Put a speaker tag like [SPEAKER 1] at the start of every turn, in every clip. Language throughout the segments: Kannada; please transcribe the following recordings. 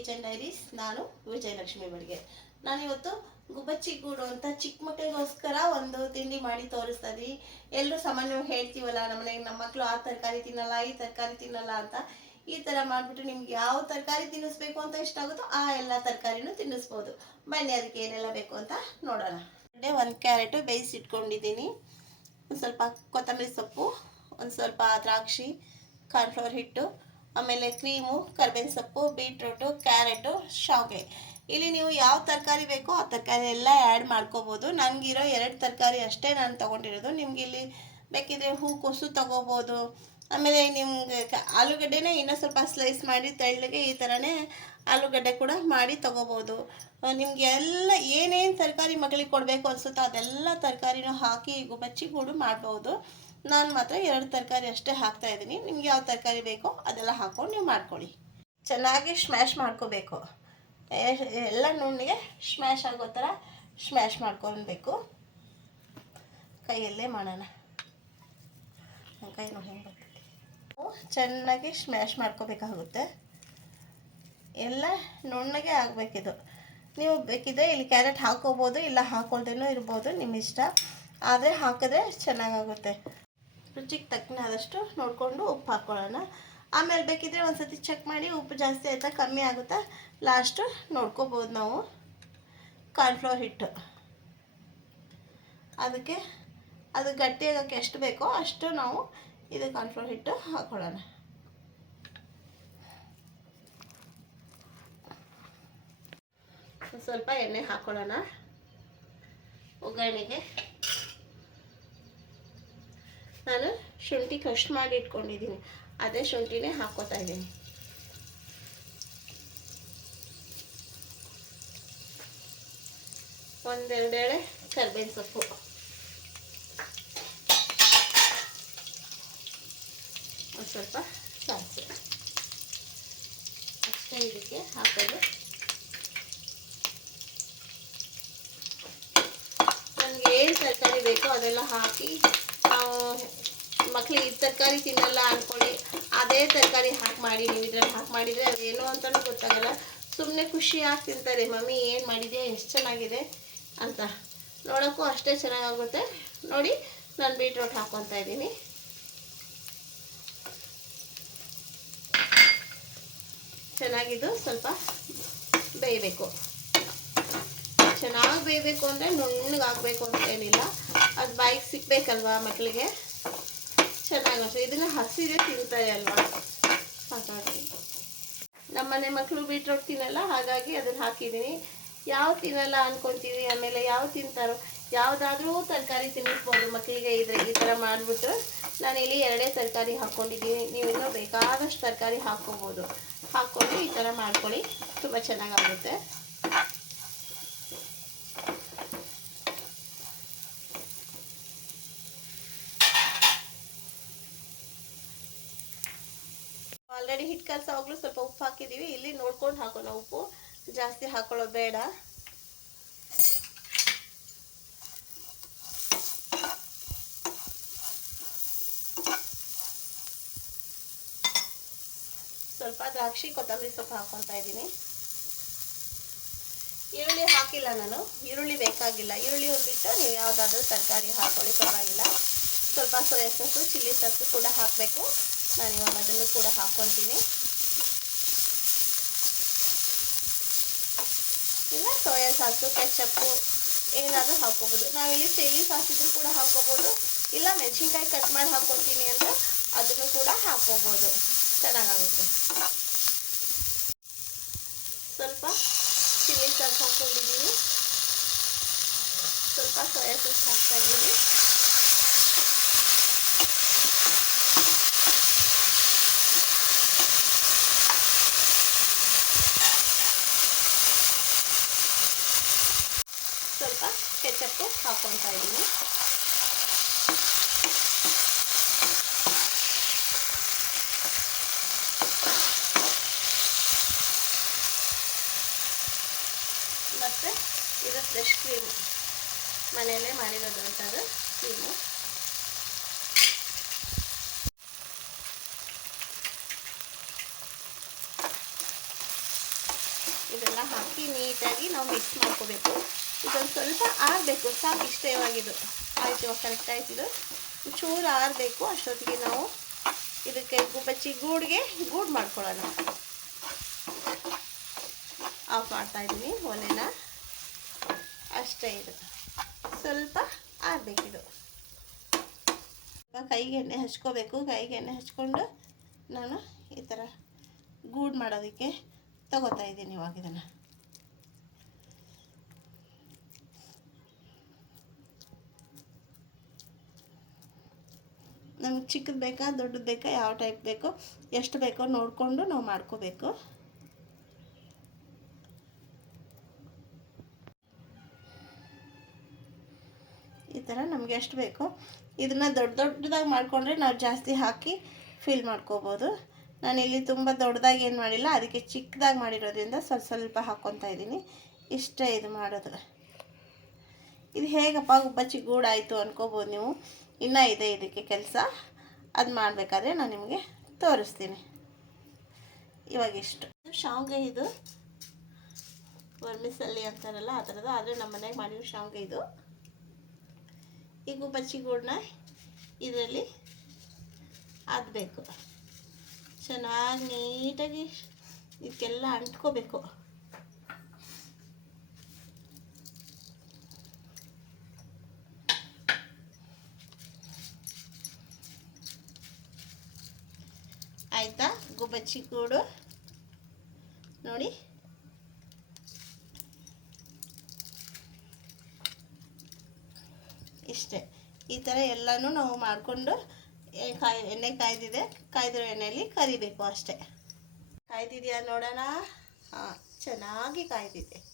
[SPEAKER 1] ಕಿಚನ್ ಡೈರೀಸ್ ನಾನು ವಿಜಯಲಕ್ಷ್ಮಿ ಬಡಿಗೆ ನಾನಿವತ್ತು ಗುಬ್ಬಚ್ಚಿ ಗೂಡು ಅಂತ ಚಿಕ್ಕ ಮಕ್ಕಳಿಗೋಸ್ಕರ ಒಂದು ತಿಂಡಿ ಮಾಡಿ ತೋರಿಸ್ತಾ ಎಲ್ಲರೂ ಸಾಮಾನ್ಯವಾಗಿ ಹೇಳ್ತೀವಲ್ಲ, ನಮ್ಮ ಮನೆಗೆ ನಮ್ಮ ಮಕ್ಕಳು ಆ ತರಕಾರಿ ತಿನ್ನಲ್ಲ, ಈ ತರಕಾರಿ ತಿನ್ನಲ್ಲ ಅಂತ. ಈ ಥರ ಮಾಡಿಬಿಟ್ಟು ನಿಮ್ಗೆ ಯಾವ ತರಕಾರಿ ತಿನ್ನಿಸ್ಬೇಕು ಅಂತ ಇಷ್ಟ ಆಗುತ್ತೋ ಆ ಎಲ್ಲ ತರಕಾರಿನೂ ತಿನ್ನಿಸ್ಬೋದು. ಬನ್ನಿ ಅದಕ್ಕೆ ಏನೆಲ್ಲ ಬೇಕು ಅಂತ ನೋಡೋಣ. ಒಂದು ಕ್ಯಾರೆಟು ಬೇಯಿಸಿಟ್ಕೊಂಡಿದ್ದೀನಿ ಒಂದು ಸ್ವಲ್ಪ ಕೊತ್ತಂಬರಿ ಸೊಪ್ಪು, ಒಂದು ಸ್ವಲ್ಪ ದ್ರಾಕ್ಷಿ, ಕಾರ್ನ್ಫ್ಲವರ್ ಹಿಟ್ಟು ಆಮೇಲೆ ಕ್ರೀಮು, ಕರ್ಬೇವಿನ ಸೊಪ್ಪು, ಬೀಟ್ರೂಟು, ಕ್ಯಾರೆಟು, ಶಾವಿಗೆ. ಇಲ್ಲಿ ನೀವು ಯಾವ ತರಕಾರಿ ಬೇಕೋ ಆ ತರಕಾರಿ ಎಲ್ಲ ಆ್ಯಡ್ ಮಾಡ್ಕೋಬೋದು. ನನಗಿರೋ ಎರಡು ತರಕಾರಿ ಅಷ್ಟೇ ನಾನು ತೊಗೊಂಡಿರೋದು. ನಿಮ್ಗೆ ಇಲ್ಲಿ ಬೇಕಿದ್ರೆ ಹೂಕೋಸು ತೊಗೋಬೋದು. ಆಮೇಲೆ ನಿಮ್ಗೆ ಆಲೂಗಡ್ಡೆನೇ ಇನ್ನೂ ಸ್ವಲ್ಪ ಸ್ಲೈಸ್ ಮಾಡಿ, ತೆಳ್ಳಗೆ ಈ ಥರನೇ ಆಲೂಗಡ್ಡೆ ಕೂಡ ಮಾಡಿ ತೊಗೋಬೋದು. ನಿಮಗೆ ಎಲ್ಲ ಏನೇನು ತರಕಾರಿ ಮಗಳಿಗೆ ಕೊಡಬೇಕು ಅನ್ಸುತ್ತೋ ಅದೆಲ್ಲ ತರಕಾರಿನೂ ಹಾಕಿ ಗುಬ್ಬಚ್ಚಿ ಗೂಡು ಮಾಡ್ಬೋದು. ನಾನು ಮಾತ್ರ ಎರಡು ತರಕಾರಿ ಅಷ್ಟೇ ಹಾಕ್ತಾ ಇದ್ದೀನಿ. ನಿಮ್ಗೆ ಯಾವ ತರಕಾರಿ ಬೇಕೋ ಅದೆಲ್ಲ ಹಾಕ್ಕೊಂಡು ನೀವು ಮಾಡ್ಕೊಳ್ಳಿ. ಚೆನ್ನಾಗಿ ಸ್ಮ್ಯಾಶ್ ಮಾಡ್ಕೋಬೇಕು. ಎಲ್ಲ ನುಣ್ಣಿಗೆ ಸ್ಮ್ಯಾಶ್ ಆಗೋ ಥರ ಸ್ಮ್ಯಾಶ್ ಮಾಡ್ಕೊಬೇಕು ಕೈಯಲ್ಲೇ ಮಾಡೋಣ. ನನ್ನ ಕೈ ನೋಡಿ ಬರ್ತೈತಿ. ಚೆನ್ನಾಗಿ ಸ್ಮ್ಯಾಶ್ ಮಾಡ್ಕೋಬೇಕಾಗುತ್ತೆ. ಎಲ್ಲ ನುಣ್ಣಗೆ ಆಗಬೇಕಿದು. ನೀವು ಬೇಕಿದ್ರೆ ಇಲ್ಲಿ ಕ್ಯಾರೆಟ್ ಹಾಕೋಬೋದು, ಇಲ್ಲ ಹಾಕೊಳ್ದೇನೂ ಇರ್ಬೋದು ನಿಮ್ಮ ಇಷ್ಟ ಆದರೆ ಹಾಕಿದ್ರೆ ಚೆನ್ನಾಗಾಗುತ್ತೆ. ರುಚಿಗೆ ತಕ್ಕನಾದಷ್ಟು ನೋಡಿಕೊಂಡು ಉಪ್ಪು ಹಾಕ್ಕೊಳ್ಳೋಣ ಆಮೇಲೆ ಬೇಕಿದ್ರೆ ಒಂದು ಸತಿ ಚೆಕ್ ಮಾಡಿ ಉಪ್ಪು ಜಾಸ್ತಿ ಆಯಿತಾ ಕಮ್ಮಿ ಆಗುತ್ತಾ ಲಾಸ್ಟು ನೋಡ್ಕೋಬೋದು ನಾವು. ಕಾರ್ನ್ಫ್ಲವರ್ ಹಿಟ್ಟು. ಅದಕ್ಕೆ ಅದು ಗಟ್ಟಿಯಾಗಕ್ಕೆ ಎಷ್ಟು ಬೇಕೋ ಅಷ್ಟು ನಾವು ಇದು ಕಾರ್ನ್ಫ್ಲವರ್ ಹಿಟ್ಟು ಹಾಕ್ಕೊಳ್ಳೋಣ ಸ್ವಲ್ಪ ಎಣ್ಣೆ ಹಾಕ್ಕೊಳ್ಳೋಣ ಒಗ್ಗರಣೆಗೆ ನಾನು ಶುಂಠಿ ಕಷ್ಟ ಮಾಡಿ ಇಟ್ಕೊಂಡಿದ್ದೀನಿ. ಅದೇ ಶುಂಠಿನೇ ಹಾಕೋತಾ ಇದ್ದೀನಿ. ಒಂದೆರಡೆಳೆ ಕರ್ಬೇವಿನ ಸೊಪ್ಪು. ಒಂದು ಸ್ವಲ್ಪ ಸಾಸಿವೆ. ಅಷ್ಟೇ ಇದಕ್ಕೆ ಹಾಕೋದು. ನನಗೆ ಏನು ತರಕಾರಿ ಬೇಕೋ ಅದೆಲ್ಲ ಹಾಕಿ ನಾವು ಮಕ್ಳಿಗೆ ಈ ತರಕಾರಿ ತಿನ್ನಲ್ಲ ಅಂದ್ಕೊಳ್ಳಿ ಅದೇ ತರಕಾರಿ ಹಾಕಿ ಮಾಡಿ, ನೀವು ಇದ್ರಲ್ಲಿ ಹಾಕಿ ಮಾಡಿದರೆ ಏನು ಅಂತಲೂ ಗೊತ್ತಾಗಲ್ಲ. ಸುಮ್ಮನೆ ಖುಷಿಯಾಗಿ ತಿಂತಾರೆ? ಮಮ್ಮಿ, ಏನು ಮಾಡಿದೆ ಎಷ್ಟು ಚೆನ್ನಾಗಿದೆ ಅಂತ. ನೋಡೋಕ್ಕೂ ಅಷ್ಟೇ ಚೆನ್ನಾಗಾಗುತ್ತೆ. ನೋಡಿ, ನಾನು ಬೀಟ್ರೋಟ್ ಹಾಕ್ಕೊತಾ ಇದ್ದೀನಿ. ಚೆನ್ನಾಗಿದ್ದು ಸ್ವಲ್ಪ ಬೇಯಬೇಕು. ಚೆನ್ನಾಗಿ ಬೇಯಬೇಕು ಅಂದರೆ ನುಣ್ಣಗೆ ಆಗಬೇಕು ಅಂತ ಏನಿಲ್ಲ. ಅದು ಬಾಯಿಗೆ ಸಿಕ್ಬೇಕಲ್ವಾ ಮಕ್ಕಳಿಗೆ ಚೆನ್ನಾಗುತ್ತೆ ಇದನ್ನು ಹಸಿದೆ ತಿಂತಾರೆ ಅಲ್ವಾ? ಹಾಗಾಗಿ. ನಮ್ಮನೆ ಮಕ್ಕಳು ಬೀಟ್ರೋಟ್ ತಿನ್ನಲ್ಲ, ಹಾಗಾಗಿ ಅದನ್ನು ಹಾಕಿದ್ದೀನಿ. ಯಾವ ತಿನ್ನಲ್ಲ ಅನ್ಕೊಂತೀವಿ, ಆಮೇಲೆ ಯಾವ ತಿಂತಾರೋ, ಯಾವುದಾದ್ರೂ ತರಕಾರಿ ತಿನ್ನಿಸ್ಬೋದು ಮಕ್ಕಳಿಗೆ ಇದು ಈ ಥರ ಮಾಡಿಬಿಟ್ಟು ನಾನಿಲ್ಲಿ ಎರಡೇ ತರಕಾರಿ ಹಾಕ್ಕೊಂಡಿದ್ದೀನಿ ನೀವು ಬೇಕಾದಷ್ಟು ತರಕಾರಿ ಹಾಕ್ಕೋಬೋದು. ಹಾಕ್ಕೊಂಡು ಈ ಥರ ಮಾಡ್ಕೊಳ್ಳಿ. ತುಂಬ ಚೆನ್ನಾಗಾಗುತ್ತೆ. ಆಲ್ರೆಡಿ ಹಿಟ್ಟು ಕಲಸೋವಾಗಲೂ ಸ್ವಲ್ಪ ಉಪ್ಪು ಹಾಕಿದ್ದೀವಿ ಇಲ್ಲಿ ನೋಡ್ಕೊಂಡು ಹಾಕೋಣ ಉಪ್ಪು. ಜಾಸ್ತಿ ಹಾಕೊಳ್ಳೋದು ಬೇಡ. ಸ್ವಲ್ಪ ದ್ರಾಕ್ಷಿ ಕೊತ್ತಂಬರಿ ಸ್ವಲ್ಪ ಹಾಕ್ಕೊತಾ ಇದ್ದೀನಿ. ಈರುಳ್ಳಿ ಹಾಕಿಲ್ಲ ನಾನು. ಈರುಳ್ಳಿ ಬೇಕಾಗಿಲ್ಲ. ಈರುಳ್ಳಿ ಒಂದು ಬಿಟ್ಟು ನೀವು ಯಾವುದಾದ್ರೂ ತರಕಾರಿ ಹಾಕೊಳ್ಳಿ, ಪರವಾಗಿಲ್ಲ. ಸ್ವಲ್ಪ ಸೋಯಾ ಸಾಸು, ಚಿಲ್ಲಿ ಸಾಸು ಕೂಡ ಹಾಕಬೇಕು. ನಾನು ಇವಾಗ ಅದನ್ನು ಕೂಡ ಹಾಕ್ಕೊತೀನಿ ಇಲ್ಲ ಸೋಯಾ ಸಾಸು ಕೆಚಪ್ಪು ಏನಾದರೂ ಹಾಕೋಬೋದು ನಾವಿಲ್ಲಿ ಚಿಲ್ಲಿ ಸಾಸ್ ಇದ್ರೂ ಕೂಡ ಹಾಕೋಬೋದು ಇಲ್ಲ, ಮೆಣಸಿನ್ಕಾಯಿ ಕಟ್ ಮಾಡಿ ಹಾಕ್ಕೊತೀನಿ ಅಂದರೆ ಅದನ್ನು ಕೂಡ ಹಾಕೋಬೋದು ಚೆನ್ನಾಗಾಗುತ್ತೆ. ಸ್ವಲ್ಪ ಚಿಲ್ಲಿ ಸಾಸ್ ಹಾಕ್ಕೊಂಡಿದ್ದೀನಿ. ಸ್ವಲ್ಪ ಸೋಯಾ ಸಾಸ್ ಹಾಕ್ತಾ ಇದ್ದೀನಿ. ಸ್ವಲ್ಪ ಕೆಚಪ್ಪು ಹಾಕ್ಕೊತಾ ಇದ್ದೀನಿ. ಮತ್ತು ಇದು ಫ್ರೆಶ್ ಕ್ರೀಮ್ ಮನೆಯಲ್ಲೇ ಮಾಡಿರೋದು ಅಂಥದ್ದು ಕ್ರೀಮು ಇದೆಲ್ಲ ಹಾಕಿ ನೀಟಾಗಿ ನಾವು ಮಿಕ್ಸ್ ಮಾಡ್ಕೋಬೇಕು. ಇದೊಂದು ಸ್ವಲ್ಪ ಆರಬೇಕು, ಸಾಕು, ಇಷ್ಟೇ ಇವಾಗಿದು ಆಯಿತು ಕರೆಕ್ಟ್ ಇದು. ಚೂರು ಆರಬೇಕು, ಅಷ್ಟೊತ್ತಿಗೆ ನಾವು ಇದಕ್ಕೆ ಗುಬ್ಬಚ್ಚಿ ಗೂಡಿಗೆ ಗೂಡು ಮಾಡ್ಕೊಳ್ಳೋಣ. ಆಫ್ ಮಾಡ್ತಾ ಇದ್ದೀನಿ, ಒಲೆನ ಅಷ್ಟೇ ಇದು. ಸ್ವಲ್ಪ ಆರಬೇಕಿದು ಕೈಗೆ ಎಣ್ಣೆ ಹಚ್ಕೋಬೇಕು, ಕೈಗೆ ಎಣ್ಣೆ ಹಚ್ಕೊಂಡು ನಾನು ಈ ಥರ ಗೂಡು ಮಾಡೋದಕ್ಕೆ ತಗೋತಾ ಇದ್ದೀನಿ ಇವಾಗ ಇದನ್ನು. ನಮ್ಗೆ ಚಿಕ್ಕದು ಬೇಕಾ, ದೊಡ್ಡದು ಬೇಕಾ, ಯಾವ ಟೈಪ್ ಬೇಕೋ, ಎಷ್ಟು ಬೇಕೋ ನೋಡಿಕೊಂಡು ನಾವು ಮಾಡ್ಕೋಬೇಕು. ಈ ಥರ ನಮ್ಗೆ ಎಷ್ಟು ಬೇಕೋ, ಇದನ್ನು ದೊಡ್ಡ ದೊಡ್ಡದಾಗಿ ಮಾಡಿಕೊಂಡ್ರೆ ನಾವು ಜಾಸ್ತಿ ಹಾಕಿ ಫಿಲ್ ಮಾಡ್ಕೋಬೋದು. ನಾನಿಲ್ಲಿ ತುಂಬ ದೊಡ್ಡದಾಗಿ ಏನು ಮಾಡಿಲ್ಲ, ಅದಕ್ಕೆ ಚಿಕ್ಕದಾಗಿ ಮಾಡಿರೋದ್ರಿಂದ ಸ್ವಲ್ಪ ಸ್ವಲ್ಪ ಹಾಕ್ಕೊತಾ ಇದ್ದೀನಿ. ಇಷ್ಟೇ ಇದು ಮಾಡೋದು. ಇದು ಹೇಗಪ್ಪ, ಗುಬ್ಬಚ್ಚಿ ಗೂಡಾಯಿತು ಅಂದ್ಕೋಬೋದು ನೀವು. ಇನ್ನೂ ಇದೆ ಇದಕ್ಕೆ ಕೆಲಸ. ಅದು ಮಾಡಬೇಕಾದ್ರೆ ನಾನು ನಿಮಗೆ ತೋರಿಸ್ತೀನಿ. ಇವಾಗ ಇಷ್ಟು. ಶಾವಿಗೆ ಇದು. ವರ್ಮಿಸಲ್ಲಿ ಅಂತಾರಲ್ಲ, ಆ ಥರದ್ದು. ಆದರೆ ನಮ್ಮ ಮನೆಗೆ ಮಾಡಿರೋ ಶಾವಿಗೆ ಇದು. ಈ ಗುಬ್ಬಚ್ಚಿ ಗೂಡನ್ನ ಇದರಲ್ಲಿ ಅದ್ಬೇಕು ಚೆನ್ನಾಗಿ ನೀಟಾಗಿ ಇದಕ್ಕೆಲ್ಲ ಅಂಟ್ಕೋಬೇಕು. ಗುಬ್ಬಚ್ಚಿ ಕೂಡ. ನೋಡಿ. ಇಷ್ಟೇ. ಈ ಥರ ಎಲ್ಲನೂ ನಾವು ಮಾಡಿಕೊಂಡು ಕಾಯಿ, ಎಣ್ಣೆ ಕಾಯ್ದಿದೆ. ಕಾಯ್ದಿರೋ ಎಣ್ಣೆಯಲ್ಲಿ ಕರಿಬೇಕು ಅಷ್ಟೇ. ಕಾಯ್ದಿದೆಯಾ ನೋಡೋಣ? ಹಾಂ, ಚೆನ್ನಾಗಿ ಕಾಯ್ದಿದೆ.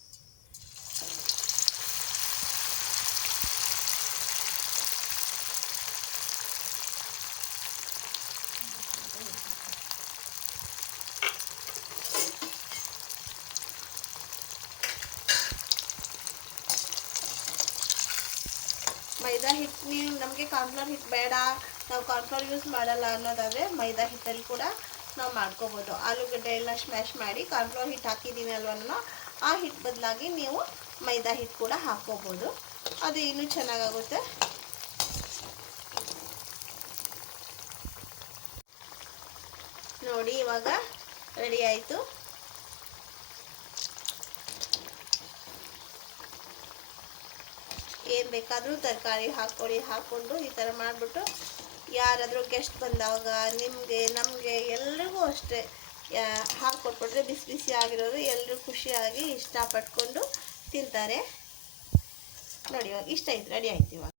[SPEAKER 1] ಮೈದಾ ಹಿಟ್ಟು ನೀವು ನಮಗೆ ಕಾರ್ನ್ಫ್ಲವರ್ ಹಿಟ್ಟು ಬೇಡ, ನಾವು ಕಾರ್ನ್ಫ್ಲವರ್ ಯೂಸ್ ಮಾಡಲ್ಲ ಅನ್ನೋದಾದರೆ ಮೈದಾ ಹಿಟ್ಟಲ್ಲಿ ಕೂಡ ನಾವು ಮಾಡ್ಕೋಬೋದು. ಆಲೂಗಡ್ಡೆ ಎಲ್ಲ ಸ್ಮ್ಯಾಶ್ ಮಾಡಿ ಕಾರ್ನ್ಫ್ಲವರ್ ಹಿಟ್ಟು ಹಾಕಿದ್ದೀನಿ ಅಲ್ವನೋ ಆ ಹಿಟ್ಟು ಬದಲಾಗಿ ನೀವು ಮೈದಾ ಹಿಟ್ಟು ಕೂಡ ಹಾಕ್ಕೋಬೋದು. ಅದು ಇನ್ನೂ ಚೆನ್ನಾಗಾಗುತ್ತೆ. ನೋಡಿ ಇವಾಗ ರೆಡಿ ಆಯಿತು. ಏನು ಬೇಕಾದರೂ ತರಕಾರಿ ಹಾಕ್ಕೊಳ್ಳಿ ಹಾಕ್ಕೊಂಡು ಈ ಥರ ಮಾಡಿಬಿಟ್ಟು ಯಾರಾದರೂ ಗೆಸ್ಟ್ ಬಂದಾಗ ನಿಮಗೆ, ನಮಗೆ ಎಲ್ರಿಗೂ ಅಷ್ಟೇ ಹಾಕ್ಕೊಟ್ಬಿಟ್ರೆ ಬಿಸಿ ಬಿಸಿ ಆಗಿರೋದು ಎಲ್ಲರೂ ಖುಷಿಯಾಗಿ ಇಷ್ಟಪಟ್ಕೊಂಡು ತಿಂತಾರೆ. ನೋಡಿ ಇಷ್ಟ ಆಯ್ತು ರೆಡಿ ಆಯ್ತು ಇವಾಗ.